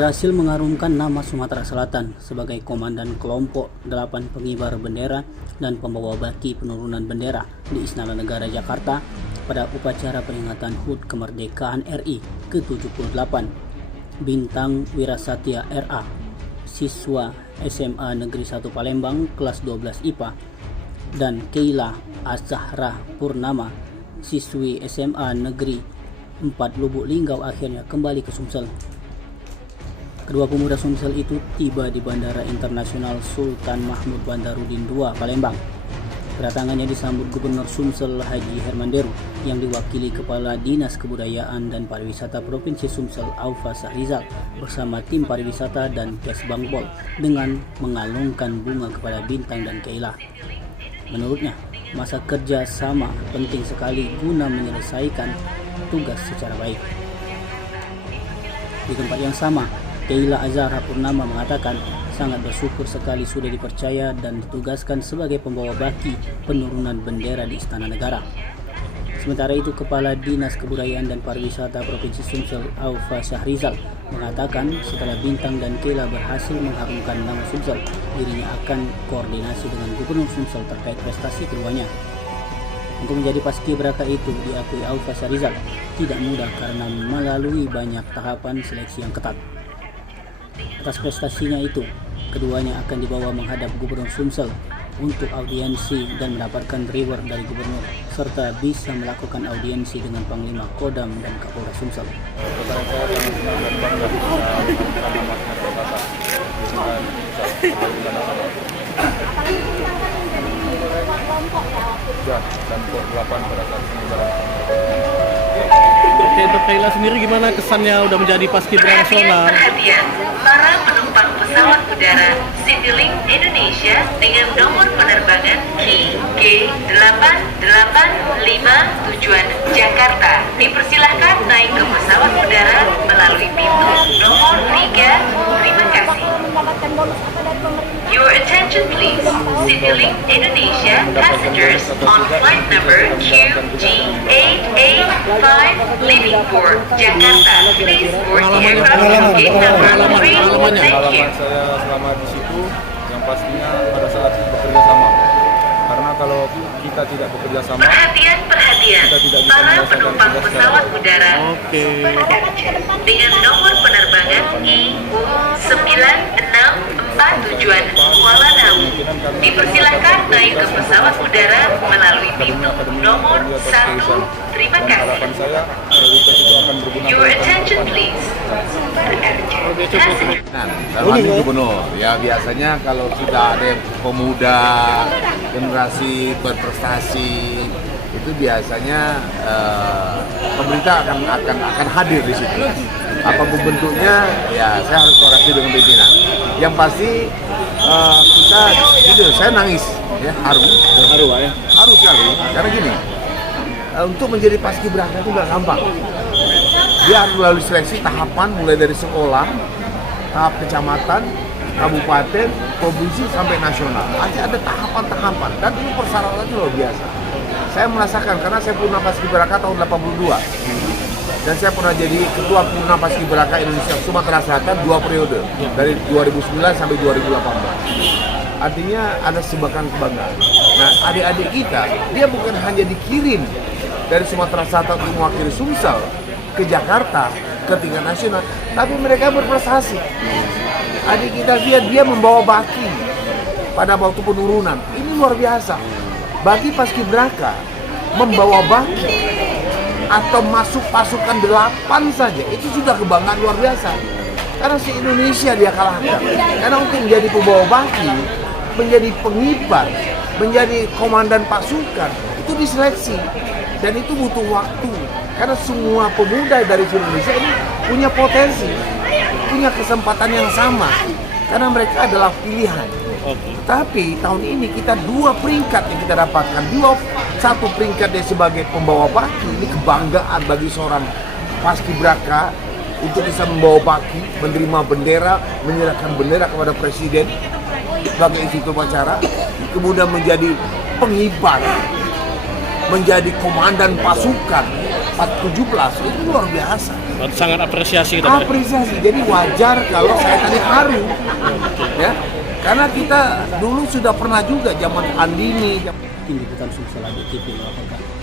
berhasil mengharumkan nama Sumatera Selatan sebagai Komandan Kelompok 8 Pengibar Bendera dan Pembawa Baki Penurunan Bendera di Istana Negara Jakarta pada upacara peringatan HUT Kemerdekaan RI ke-78. Bintang Wirasatya RA, siswa SMA Negeri 1 Palembang kelas 12 IPA, dan Keila Az-Zahra Purnama, siswi SMA Negeri 4 Lubuk Linggau akhirnya kembali ke Sumsel. Kedua pemuda Sumsel itu tiba di Bandara Internasional Sultan Mahmud Bandarudin II, Palembang. Kedatangannya disambut Gubernur Sumsel Haji Hermanderu yang diwakili Kepala Dinas Kebudayaan dan Pariwisata Provinsi Sumsel Aufa Sahrizal bersama tim pariwisata dan Kesbangpol dengan mengalungkan bunga kepada Bintang dan Keila. Menurutnya, masa kerja sama penting sekali guna menyelesaikan tugas secara baik. Di tempat yang sama, Keila Az-Zahra Purnama mengatakan sangat bersyukur sekali sudah dipercaya dan ditugaskan sebagai pembawa baki penurunan bendera di Istana Negara. Sementara itu, Kepala Dinas Kebudayaan dan Pariwisata Provinsi Sumsel Aufa Sahrizal mengatakan setelah Bintang dan Keila berhasil mengharumkan nama Sumsel, dirinya akan koordinasi dengan Gubernur Sumsel terkait prestasi keduanya. Untuk menjadi paskibraka itu, diakui Aufa Sahrizal tidak mudah karena melalui banyak tahapan seleksi yang ketat. Atas prestasinya itu, keduanya akan dibawa menghadap Gubernur Sumsel untuk audiensi dan mendapatkan reward dari Gubernur, serta bisa melakukan audiensi dengan Panglima Kodam dan Kapolres Sumsel. Saya sangat senang dan bangga bisa mengharumkan dan Kelompok 8 pada saat pengibaran. Oke, untuk Keila sendiri gimana kesannya udah menjadi paskibraka nasional? Perhatian, para penumpang pesawat udara Citylink Indonesia dengan nomor penerbangan QG885 tujuan Jakarta dipersilahkan naik ke pesawat udara melalui pintu nomor 3. Terima kasih. Your attention please. Citylink Indonesia passengers on flight number QG885 leaving for Jakarta. Please board the aircraft at gate number 3. Thank you. Pengalaman saya selama di situ yang pastinya pada saat bekerja sama. Karena kalau kita tidak bekerja sama, Perhatian, kita tidak bisa para menyelesaikan penumpang tugas pesawat udara Oke. dengan nomor penerbangan IU964 tujuan Kuala Namu dipersilakan naik ke pesawat udara melalui pintu nomor 1. Terima harapan kasih. saya prioritas itu akan berguna. Your attention please. Passenger. Dalam hal ini gubernur, ya biasanya kalau sudah ada yang pemuda, generasi berprestasi, itu biasanya pemerintah akan hadir di situ. Apapun bentuknya, ya saya harus koreksi dengan pimpinan. Yang pasti kita, saya nangis, ya haru sekali, karena gini. Untuk menjadi paskibraka itu nggak gampang. Dia harus melalui seleksi tahapan mulai dari sekolah, tahap kecamatan, kabupaten, provinsi sampai nasional. Ada tahapan-tahapan dan ini persyaratannya luar biasa. Saya merasakan karena saya pernah paskibraka tahun 82 dan saya pernah jadi ketua purna paskibraka Indonesia Sumatera Selatan 2 periode dari 2009 sampai 2018. Artinya ada sebakan kebanggaan. Nah, adik-adik kita, dia bukan hanya dikirim dari Sumatera Selatan untuk mewakili Sumsel ke Jakarta, ke tingkat nasional, tapi mereka berprestasi. Adik kita dia membawa baki pada waktu penurunan. Ini luar biasa. Bagi paskibraka membawa baki atau masuk pasukan 8 saja, itu sudah kebanggaan luar biasa. Karena si Indonesia dia kalahkan. Karena untuk menjadi pembawa baki, menjadi pengibar, menjadi komandan pasukan, itu diseleksi. Dan itu butuh waktu. Karena semua pemuda dari Indonesia ini punya potensi, punya kesempatan yang sama. Karena mereka adalah pilihan. Tapi tahun ini kita 2 peringkat yang kita dapatkan. 1 peringkat dia sebagai pembawa baki. Ini kebanggaan bagi seorang paskibraka untuk bisa membawa baki, menerima bendera, menyerahkan bendera kepada presiden sebagai isi upacara, kemudian menjadi pengibar, menjadi komandan pasukan 17 itu luar biasa. Sangat apresiasi kita, Pak. Apresiasi, jadi wajar kalau saya tadi haru, ya, karena kita dulu sudah pernah juga zaman Andini. Tim Liputan Sumsel TV melaporkan.